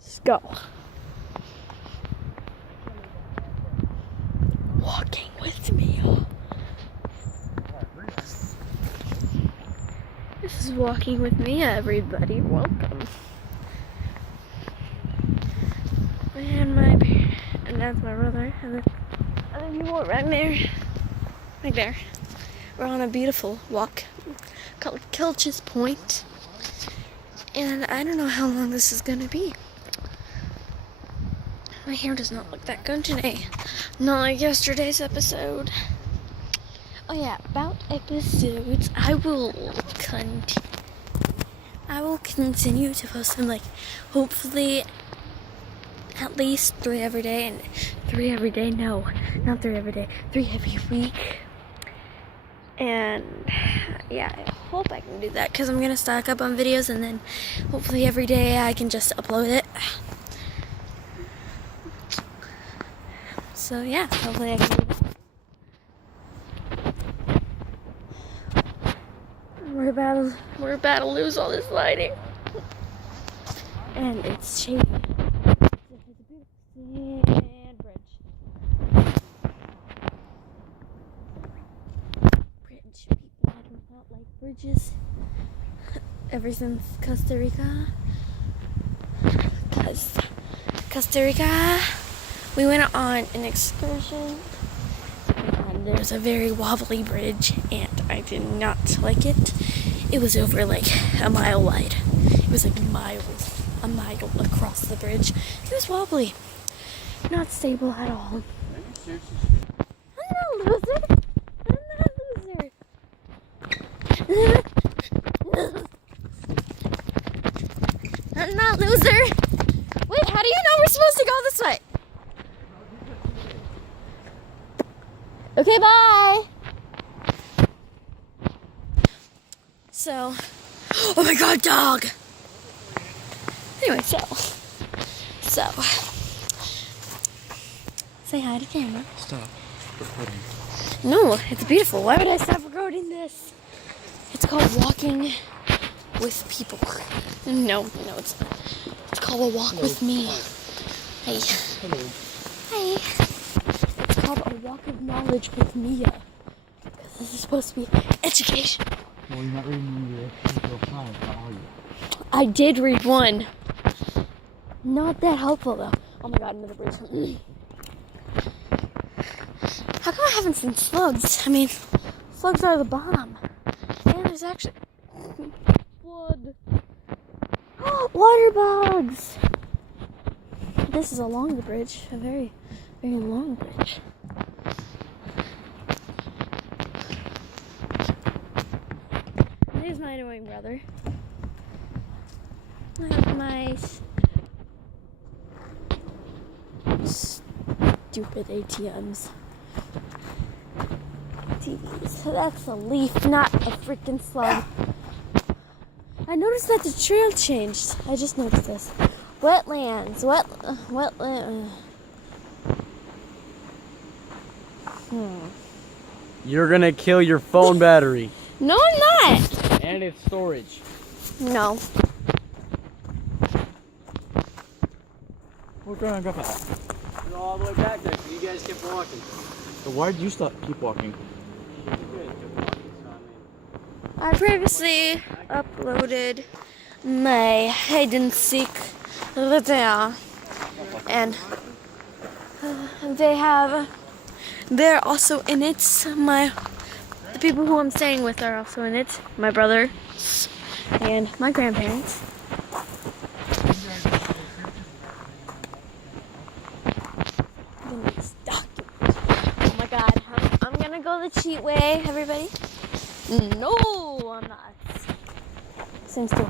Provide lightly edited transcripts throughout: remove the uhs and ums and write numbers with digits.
Let's go. Walking with me. This is Walking with Mia, everybody. Welcome. And that's my brother. And then other people right there. Right there. We're on a beautiful walk called Kilch's Point. And I don't know how long this is gonna be. My hair does not look that good today. Not like yesterday's episode. Oh yeah, about episodes, I will continue to post them, like, hopefully at least 3 every day, and 3 every day, no, not 3 every day, 3 every week. And yeah, I hope I can do that, because I'm gonna stock up on videos, and then hopefully every day I can just upload it. So yeah, hopefully I can do that. We're about to lose all this lighting. And it's shady. It's a beautiful sand bridge. People do not like bridges ever since Costa Rica. Because Costa Rica, we went on an excursion. And there's a very wobbly bridge, and I did not like it. It was over like a mile wide. It was like a mile across the bridge. It was wobbly, not stable at all. I'm not a loser. I'm not a loser. Wait, how do you know we're supposed to go this way? Okay, bye. So, oh my god, dog. Anyway, so, say hi to camera. Stop recording. No, it's beautiful. Why would I stop recording this? It's called Walking with People. No, it's not. It's called A Walk with Me. Hey. Hello. Hi. It's called A Walk of Knowledge with Mia. Because this is supposed to be education. Well, you're not reading the intro 5, are you? I did read one. Not that helpful though. Oh my god, another bridge. How come I haven't seen slugs? I mean, slugs are the bomb. And there's actually blood. Water bugs. This is along the bridge. A very, very long bridge. There's my annoying brother. I have my stupid ATMs. TVs. So that's a leaf, not a freaking slug. I noticed that the trail changed. I just noticed this. Wetlands. Wetland. You're gonna kill your phone battery. No, I'm not. And its storage. No. We're gonna go back. Go all the way back there, so you guys kept walking. So why did you keep walking? You guys kept walking, so I previously uploaded my hide and seek video, and they're also in it. The people who I'm staying with are also in it. My brother and my grandparents. Oh my god, I'm gonna go the cheat way, everybody. No, I'm not. Seems to.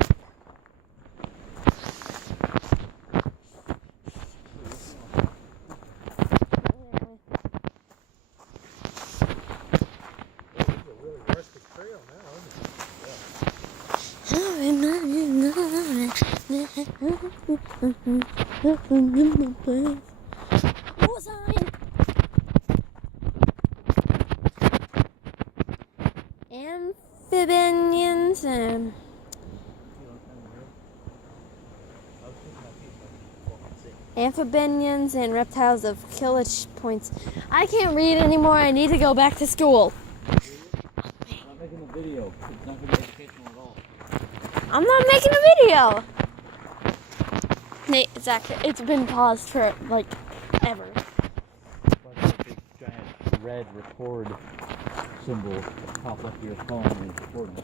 Amphibians and amphibians and reptiles of Killich points. I can't read anymore. I need to go back to school. I'm not making a video. It's not going to be educational at all. I'm not making a video. Nate, Zach, it's been paused for like ever. Like a big giant red record symbol that pops up to your phone and it's recording.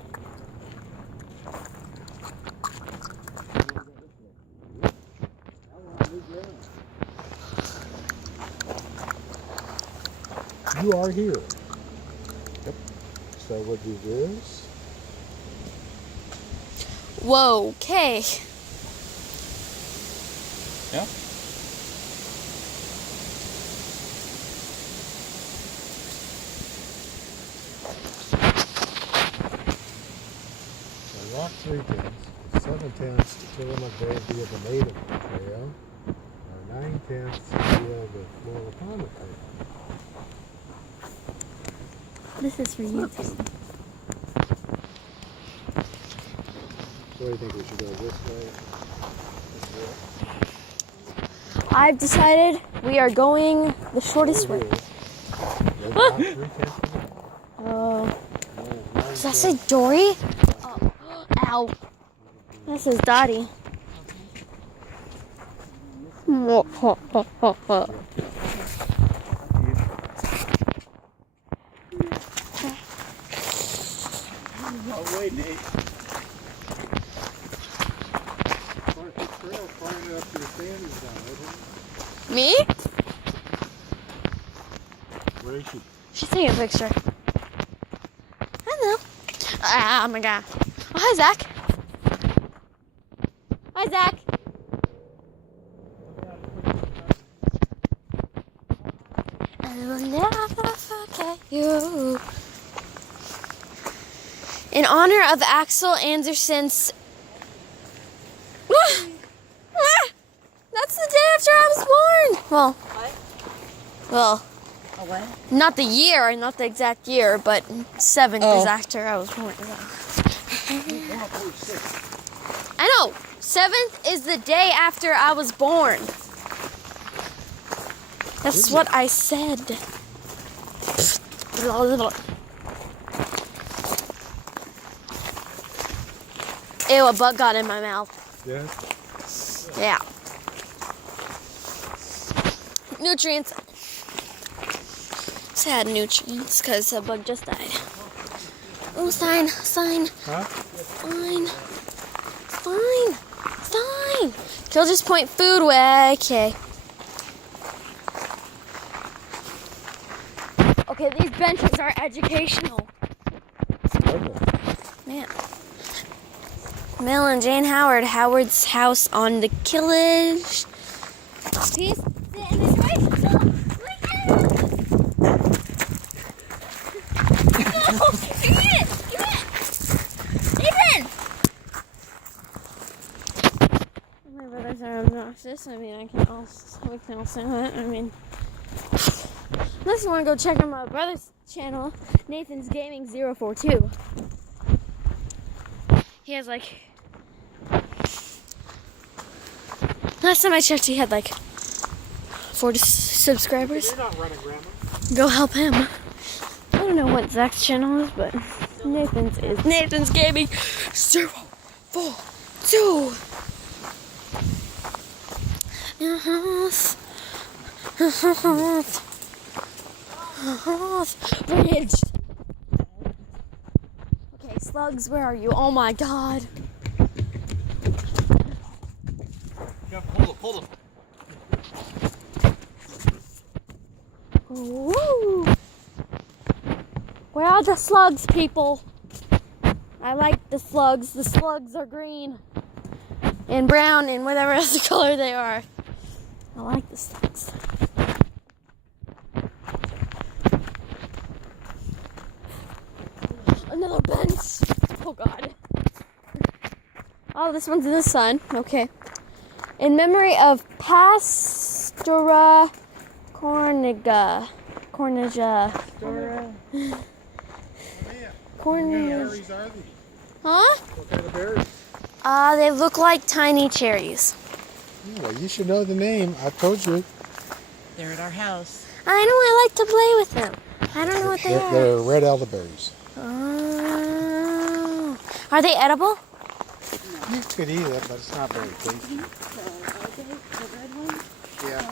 You are here. Yep. So we'll do this. Whoa, okay. Yeah? So rock 3 tenths, 7 tenths to fill in a grade via the native trail, or 9 tenths via the floral fauna trail. This is for you. So you think we should go this way? I've decided we are going the shortest way. Rock 3 tenths of an Oh, hour. does that say Dory? Oh, ow. That says Dottie. No way, Nate. Market Trail flying up to the standards down, isn't it? Me? Where is she? She's taking a picture. Hello. Oh my god. Oh, hi, Zach. Hi, Zach. I will never forget you. In honor of Axel Anderson's. That's the day after I was born. Well, not the year, not the exact year, but 7th is after I was born. I know. 7th is the day after I was born. That's what I said. Ew, a bug got in my mouth. Yeah. Yeah. Nutrients. Sad nutrients, because a bug just died. Oh, sign. Huh? Sign. Children's Point Foodway. Okay. Okay, these benches are educational. Man. Mel and Jane Howard, Howard's house on the Killich. Please sit in this way. No, give me it. Nathan! My brothers are obnoxious. I mean, we can all say that. I mean, unless you want to go check out my brother's channel, Nathan's Gaming 042. He has like, last time I checked, he had like 40 subscribers. You're not running, Grandma. Go help him. I don't know what Zach's channel is, but Nathan's is Nathan's Gaming 042. Bridge. Okay, slugs, where are you? Oh my god. Hold him. Woo! Where are the slugs, people? I like the slugs. The slugs are green and brown and whatever other color they are. I like the slugs. Another bench. Oh god. Oh, this one's in the sun. Okay. In memory of Pastora Corniga. Berries are these? Huh? What kind of berries? They look like tiny cherries. Well, you should know the name. I told you. They're at our house. I know, I like to play with them. I don't know what they are. They're red elderberries. Oh. Are they edible? You could eat it, but it's not very tasty. The red ones? Yeah.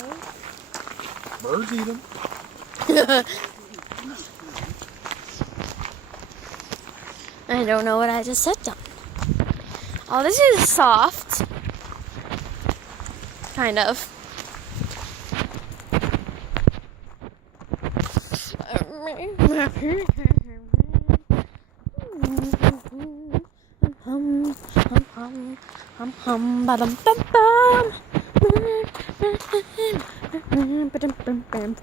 Birds eat them. I don't know what I just said, John. Oh, this is soft. Kind of. Ba-dum-bum-bum.